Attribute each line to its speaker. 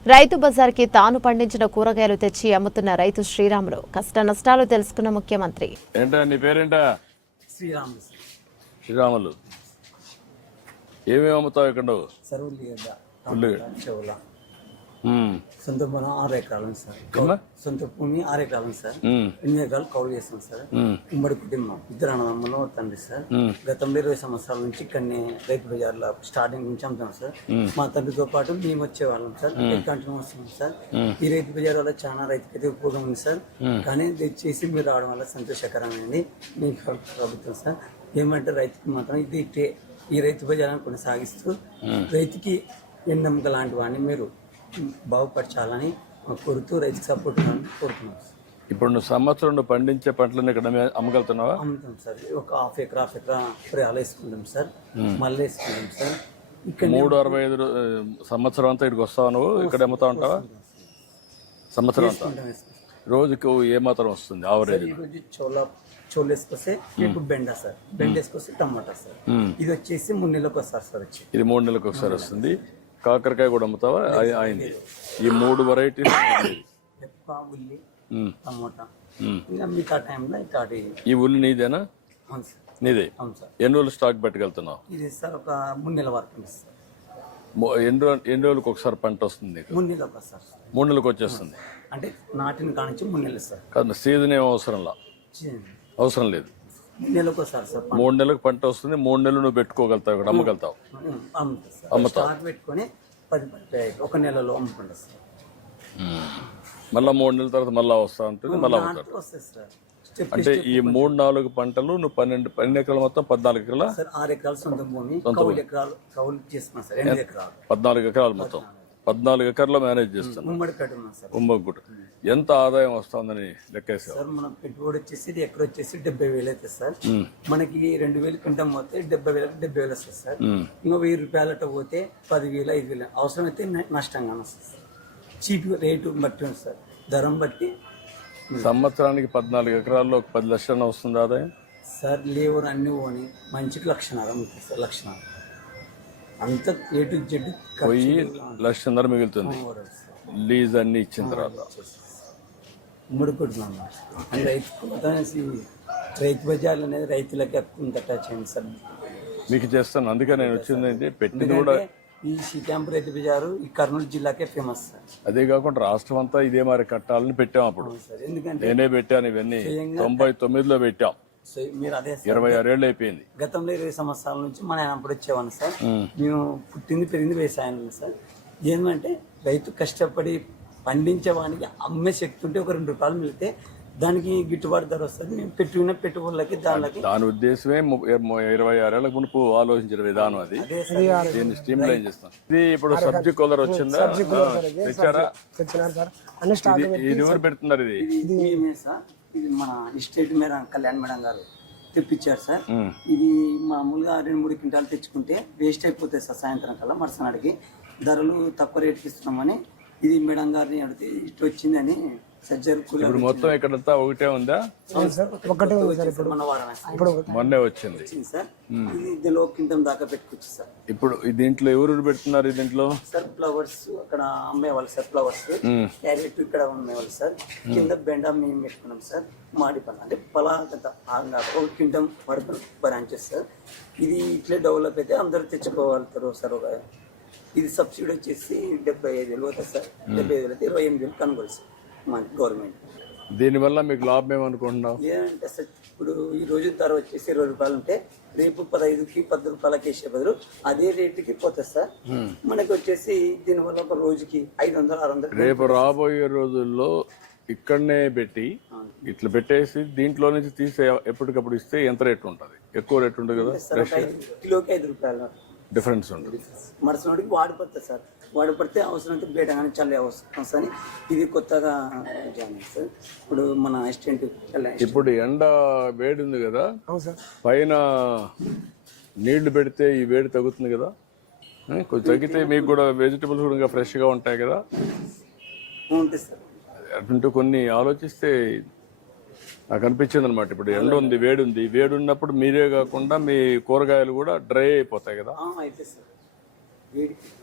Speaker 1: రైతు బజార్కి తాను పండించిన కూరగాయలు తెచ్చి అమ్ముతున్న రైతు శ్రీరాములు కష్ట నష్టాలు తెలుసుకున్న ముఖ్యమంత్రి.
Speaker 2: ఏంటా నీ పేరేంటా? శ్రీరాములు. ఏమేమి అమ్ముతావు ఇక్కడ?
Speaker 3: సొంత భూమి 6 ఎకరాలు ఉంది సార్. సొంత భూమి 6 ఎకరాలు ఉంది సార్. 8 ఎకరాలు కౌలు చేస్తాం సార్. ఉమ్మడి కుటుంబం, 2 అన్నదమ్ములు తండ్రి సార్. గతంలో 20 సంవత్సరాల నుంచి ఇక్కడనే రైతు బజార్లో స్టార్టింగ్ నుంచి అమ్ముతాం సార్. మా తండ్రితో పాటు మేము వచ్చేవాళ్ళం సార్. కంటిన్యూ వస్తున్నాం సార్. ఈ రైతు బజార్ వల్ల చాలా రైతుకైతే ఉపయోగం ఉంది సార్. కానీ దయచేసి మీరు రావడం వల్ల సంతోషకరమైనది మీకు ప్రభుత్వం సార్. ఏమంటే రైతుకి మాత్రం ఇది ఈ రైతు బజార్ని కొనసాగిస్తూ రైతుకి ఎన్నమ్మక లాంటి వాడిని మీరు బాగుపరచాలని కోరుతూ రైతుకి సపోర్ట్ కోరుతున్నాం.
Speaker 2: ఇప్పుడు నువ్వు సంవత్సరం పండించే పంటలను ఇక్కడ అమ్మగలుగుతున్నావా?
Speaker 3: అమ్ముతాం సార్. ఒక హాఫ్ ఎకరా పొలాలు వేసుకుంటాం సార్. మళ్ళీ వేసుకుంటాం సార్. ఇక్కడ
Speaker 2: 365 సంవత్సరం అంతా ఇక్కడికి వస్తావా? నువ్వు ఇక్కడ అమ్ముతా ఉంటావా సంవత్సరం అంతా? రోజుకు ఏ మాత్రం వస్తుంది ఆవరేజ్?
Speaker 3: ఈరోజు చోలు వేసుకొస్తే ఇప్పుడు బెండ సార్. బెండ వేసుకొస్తే టమాటా సార్. ఇది వచ్చేసి 3 నెలలకు వస్తారు సార్. వచ్చి
Speaker 2: ఇది 3 నెలలకు ఒకసారి వస్తుంది. కాకరకాయ కూడా అమ్ముతావా? అయింది. ఈ 3 వెరైటీస్
Speaker 3: ఉల్లి, టమోటా. ఇంకా మిగతా టైంలో ఇట్లాంటి.
Speaker 2: ఈ ఉల్లి నీదేనా?
Speaker 3: అవును సార్.
Speaker 2: నీదే.
Speaker 3: అవును సార్.
Speaker 2: ఎన్ని రోజులు స్టాక్ పెట్టుకెళ్తున్నావు?
Speaker 3: ఇది సార్ ఒక 3 నెలల వరకు సార్.
Speaker 2: ఎన్ని రోజులకు ఒకసారి పంట వస్తుంది?
Speaker 3: 3 నెలలకు వస్తారు.
Speaker 2: 3 నెలలకు వచ్చేస్తుంది.
Speaker 3: అంటే నాటిన కానించి 3 నెలలు సార్.
Speaker 2: కాదు, సీజన్ ఏం అవసరం లేదు.
Speaker 3: 3 నెలలకు వస్తారు సార్.
Speaker 2: 3 నెలలకు పంట వస్తుంది. 3 నెలలు నువ్వు పెట్టుకోగలుగుతావు, ఇక్కడ అమ్మగలుగుతావు.
Speaker 3: అమ్ముతావు. స్టాక్ పెట్టుకొని 10 1 నెలలో అమ్ముకుంటా సార్.
Speaker 2: మళ్ళీ 3 నెలల తర్వాత మళ్ళీ వస్తా ఉంటుంది. మళ్ళీ అమ్ముతారు. అంటే ఈ 3-4 పంటలు నువ్వు 12 ఎకరాలు మొత్తం 14 ఎకరాల?
Speaker 3: 6 ఎకరాలు సొంత భూమి, 9 ఎకరాలు కౌలు చేసుకున్నాం సార్. 8 ఎకరాలు
Speaker 2: 14 ఎకరాలు మొత్తం 14 ఎకరాల్లో మేనేజ్ చేస్తాను. ఉమ్మడి ఎంత ఆదాయం వస్తుందని లెక్కేసారు
Speaker 3: సార్? మన పెట్టుబడి వచ్చేసి ఇది ఎక్కడ వచ్చేసి 70,000 అయితే సార్. మనకి 2,000 క్వింటం పోతే 70,000 వస్తుంది సార్. ఇంకా 1,000 రూపాయలట పోతే 10,000 5,000 అవసరం అయితే నష్టంగా వస్తుంది సార్. చీప్ రేటు బట్టి ఉంది సార్, ధరం బట్టి.
Speaker 2: సంవత్సరానికి 14 ఎకరాల్లో 10 లక్షలు వస్తుంది ఆదాయం
Speaker 3: సార్. లేవర్ అన్ని పోని మంచికి లక్షణాలు ఉంటుంది సార్. లక్షణాలు అంత A to Z
Speaker 2: పోయి 1,00,000 మిగులుతుంది లీజ్ అన్ని ఇచ్చిన తర్వాత.
Speaker 3: ముడుకుంటున్నాం రైతు బజార్లు అనేది రైతులకి ఎక్కువ టచ్ అయింది సార్.
Speaker 2: మీకు చేస్తాను. అందుకే నేను వచ్చింది ఏంటి పెట్టింది కూడా
Speaker 3: ఈ సీతాంపు రైతు బజారు ఈ కర్నూలు జిల్లాకే ఫేమస్ సార్.
Speaker 2: అదే కాకుండా రాష్ట్రం అంతా ఇదే మరి కట్టాలని పెట్టాం అప్పుడు.
Speaker 3: ఎందుకంటే
Speaker 2: నేనే పెట్టాను ఇవన్నీ. 99లో పెట్టాం.
Speaker 3: మీరు అదే
Speaker 2: 26 ఏళ్ళు అయిపోయింది.
Speaker 3: గతంలో 20 సంవత్సరాల నుంచి మన ఆయన అప్పుడు వచ్చేవాడిని సార్. మేము పుట్టింది పెరిగింది వ్యవసాయం సార్. ఏమంటే రైతు కష్టపడి పండించేవానికి అమ్మే శక్తి ఉంటే ఒక 2 రూపాయలు మిగిలితే దానికి గిట్టుబాటు ధర వస్తుంది. మేము పెట్టుకున్న పెట్టుబడులకి దాని
Speaker 2: ఉద్దేశమే 26 ఏళ్ల మునుపు ఆలోచించిన విధానం అది. దీన్ని స్ట్రీమ్ లైన్ చేస్తాం. ఇది ఇప్పుడు సబ్జెక్ట్ కూలర్ వచ్చిందా? తెచ్చారా? ఇది ఎవరు పెడుతున్నారు?
Speaker 3: ఇది ఇది మన ఎస్టేట్ మేడం కళ్యాణ్ మేడం గారు తెప్పించారు సార్. ఇది మామూలుగా 2-3 క్వింటాలు తెచ్చుకుంటే వేస్ట్ అయిపోతాయి సార్. సాయంత్రం కల్లా మరుసనాడికి ధరలు తక్కువ రేటుకి ఇస్తున్నామని ఇది మేడం గారిని అడిగితే ఇటు వచ్చిందని సజ్జర్.
Speaker 2: ఇప్పుడు మొత్తం ఇక్కడంతా ఒకటే ఉందా? మొన్నే వచ్చింది
Speaker 3: సార్. ఇది 1 క్వింటం దాకా పెట్టుకోవచ్చు సార్.
Speaker 2: ఇప్పుడు దీంట్లో ఎవరు పెడుతున్నారు? దీంట్లో సార్
Speaker 3: ఫ్లవర్స్ అక్కడ అమ్మేవాళ్ళు సార్. ఫ్లవర్స్ క్యారెట్ ఇక్కడ అమ్మేవాళ్ళు సార్. కింద బెండ మేము పెట్టుకున్నాం సార్. మాడి పళ్ళ అంటే పలాగత 1 క్వింటం వరకు బ్రాంచెస్ సార్. ఇది ఇట్లే డెవలప్ అయితే అందరూ తెచ్చుకోగలుగుతారు సార్. ఇది సబ్సిడీ వచ్చేసి 75,000 అవుతుంది సార్. 75,000 అయితే 28,000 కనుగోలు సార్ మన గవర్నమెంట్.
Speaker 2: దీనివల్ల మీకు లాభం ఏమనుకుంటున్నావు?
Speaker 3: ఏమంటే సార్ ఇప్పుడు ఈ రోజు ధర వచ్చేసి 20 రూపాయలు ఉంటే రేపు 15కి 10 రూపాయలకి వేసే బదులు అదే రేటుకి పోతుంది సార్. మనకి వచ్చేసి దీనివల్ల ఒక రోజుకి 500-600.
Speaker 2: రేపు రాబోయే రోజుల్లో ఇక్కడనే పెట్టి ఇట్లా పెట్టేసి దీంట్లో నుంచి తీసే ఎప్పటికప్పుడు ఇస్తే ఎంత రేటు ఉంటుంది? ఎక్కువ రేటు ఉంటుంది కదా.
Speaker 3: కిలోకి 5 రూపాయలు
Speaker 2: డిఫరెన్స్ ఉంటుంది.
Speaker 3: మరుసటికి వాడిపోతుంది సార్. వాడిపడితే అవసరం అయితే బేటగానే చల్లే అవసరం అని ఇది కొత్తగా జాయిన్ సార్. ఇప్పుడు మన అసిస్టెంట్
Speaker 2: ఇప్పుడు ఎండ వేడి ఉంది కదా, పైన నీళ్లు పెడితే ఈ వేడి తగ్గుతుంది కదా. కొంచెం తగ్గితే మీకు కూడా వెజిటబుల్స్ కూడా ఫ్రెష్గా ఉంటాయి కదా.
Speaker 3: ఉంటుంది సార్.
Speaker 2: అటుంటూ కొన్ని ఆలోచిస్తే నాకు అనిపించింది అనమాట. ఇప్పుడు ఎండ ఉంది, వేడి ఉంది. వేడి ఉన్నప్పుడు మీరే కాకుండా మీ కూరగాయలు కూడా డ్రై అయిపోతాయి కదా.
Speaker 3: అయితే సార్ వేడి